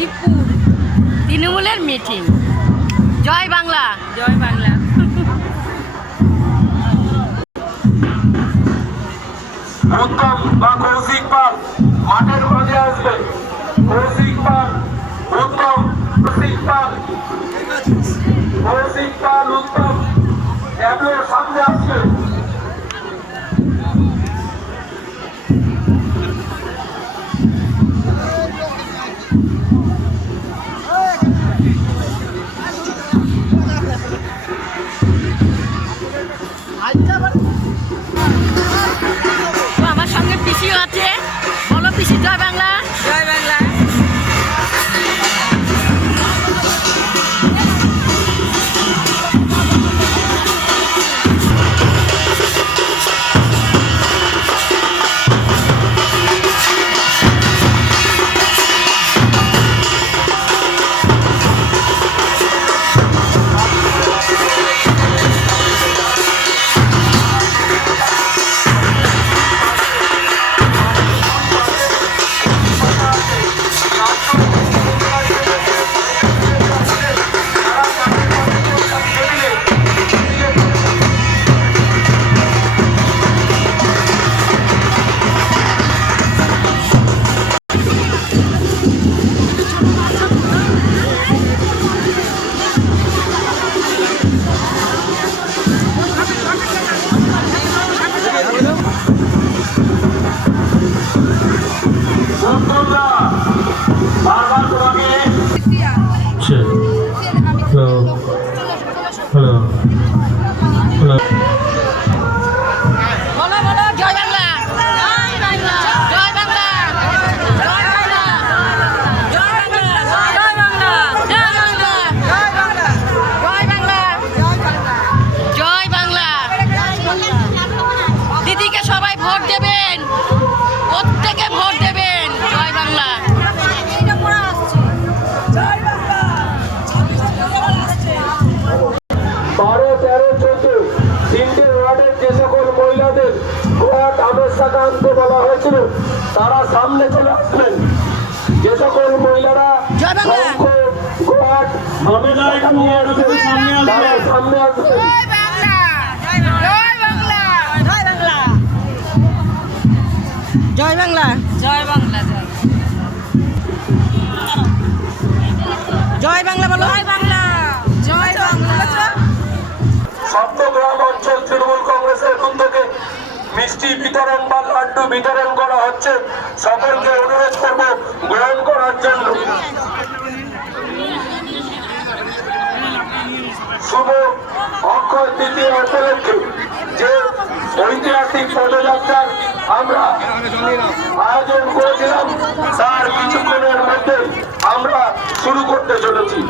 শিবপুর তৃণমূলের মিটিং। জয় বাংলা, জয় বাংলা। উত্তম বা কৌশিক পাল মাঠের মাঝে আসবে। কৌশিক পাল, উত্তম, কৌশিক পাল, কৌশিক পাল, উত্তম ট্যাবলোর সামনে আসবে। আমার সঙ্গে পিসিও আছে। বলো পিসি, জয় বাংলা। জয় বাংলা। বলো বলো, জয় বাংলা। জয় বাংলা, জয় বাংলা, জয় বাংলা, জয় বাংলা, জয় বাংলা, জয় বাংলা, জয় বাংলা, জয় বাংলা, জয় বাংলা। দিদিকে সবাই ভোট দেবেন, প্রত্যেকে ভোট দেবেন। জয় বাংলা। 12, 13, 14 তিনটে ওয়ার্ডের যে সকল মহিলাদের গোয়াট আবেশাকা আনতে বলা হয়েছিল তারা সামনে চলে আসবেন। যে সকল মহিলারা জয় বাংলা। শঙ্খ, গোয়াট আবেশাকা নিয়ে আসবেন তারা সামনে আসবেন। জয় বাংলা, জয় বাংলা, জয় বাংলা, জয় বাংলা, জয় বাংলা। জয় বাংলা বলো। জয় বাংলা, জয় বাংলা। সপ্তগ্রাম অঞ্চল তৃণমূল কংগ্রেসের উদ্যোগে মিষ্টি বিতরণ বা লাড্ডু বিতরণ করা হচ্ছে। সকলকে অনুরোধ করব গ্রহণ করার জন্য। শুভ অক্ষয় তৃতীয়া উপলক্ষে যে ঐতিহাসিক পদযাত্রার আমরা আয়োজন করেছিলাম তার কিছুক্ষণের মধ্যে আমরা শুরু করতে চলেছি।